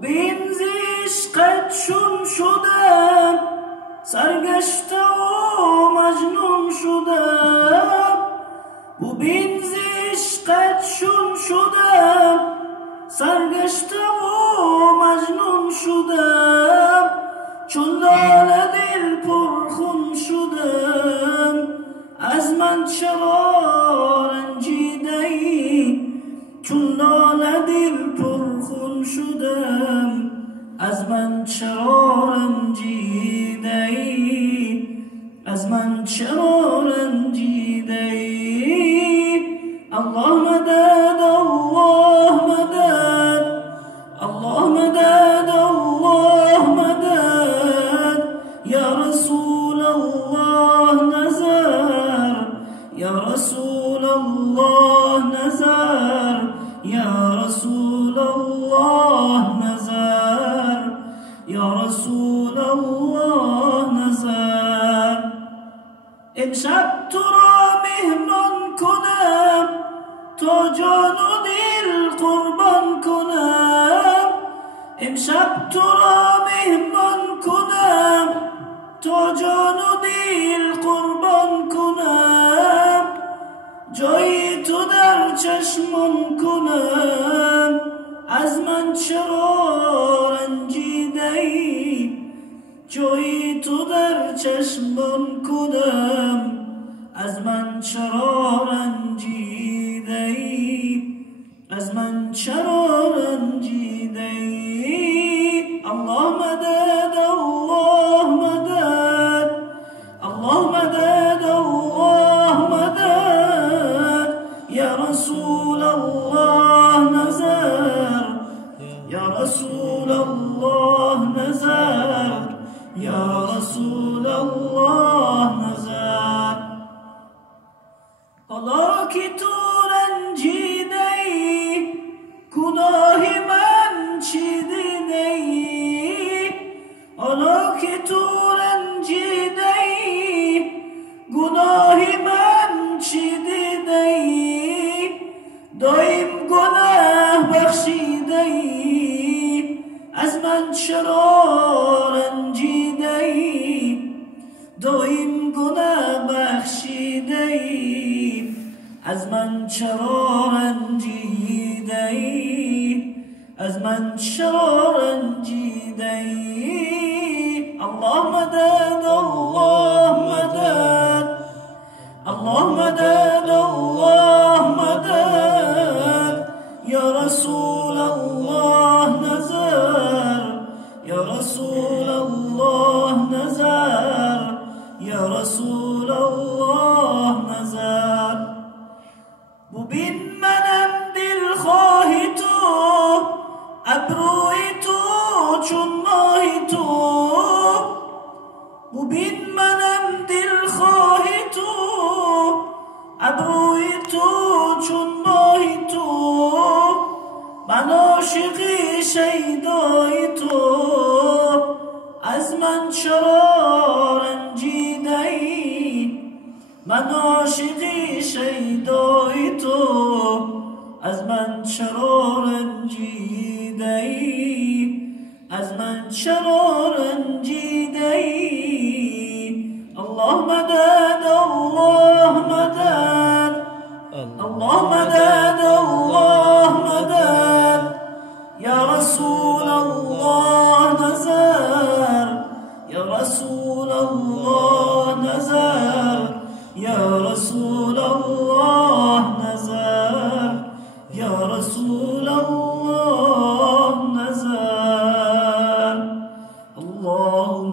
بین عشقت چون شدم، سرگشته و مجنون شدم. بین عشقت چون شدم، سرگشته و مجنون شدم. چون لاله دل پرخون شدم، از من چرا رنجیده ای؟ چون لاله دل پرخون شدم، از من چرا رنجیده ای؟ از من چرا رنجیده ای؟ الله مدد، الله مدد، الله مدد، الله مدد. یا رسول الله نظر، یا رسول الله نظر، یا رسول الله نظر، یا رسول الله نظر. امشب تو را مهمان کنم، تا جان و دل قربان کنم. امشب تو را مهمان کنم، تا جان و دل قربان کنم. جای تو در چشمان کنم، از من چرا رنجیده ای؟ جای تو در چشمان کنم، از من چرا رنجیده ای؟ از من چرا رنجیده ای؟ الله مدد، الله مدد، الله مدد، الله مدد. یا رسول الله نظر، یا رسول الله نظر، یا رسول الله نظر. حالا که تو رنجیده ای، گناه من چی دیده ای؟ حالا که تو رنجیده ای، گناه من چی دیده ای؟ دایم گناه بخشیده ای، از من چرا رنجیده ای؟ دایم گناه بخشیده ای، از من چرا رنجیده ای؟ از من چرا رنجیده ای؟ الله مدد، الله مدد، الله مدد، الله مدد. یا رسول الله نظر، یا رسول الله نظر، یا رسول الله نظر. ببین منم دلخواه تو، ابروی تو چون ماه تو. ببین منم دلخواه تو، ابروی تو چون ماه تو. من عاشق شیدای تو، از من چرا رنجیده ای؟ من عاشق شیدای تو، از من چرا رنجیده ای؟ از من چرا رنجیده ای؟ الله مدد، الله مدد، الله مدد، الله مدد. یا رسول الله نظر، یا رسول الله نظر، یا رسول الله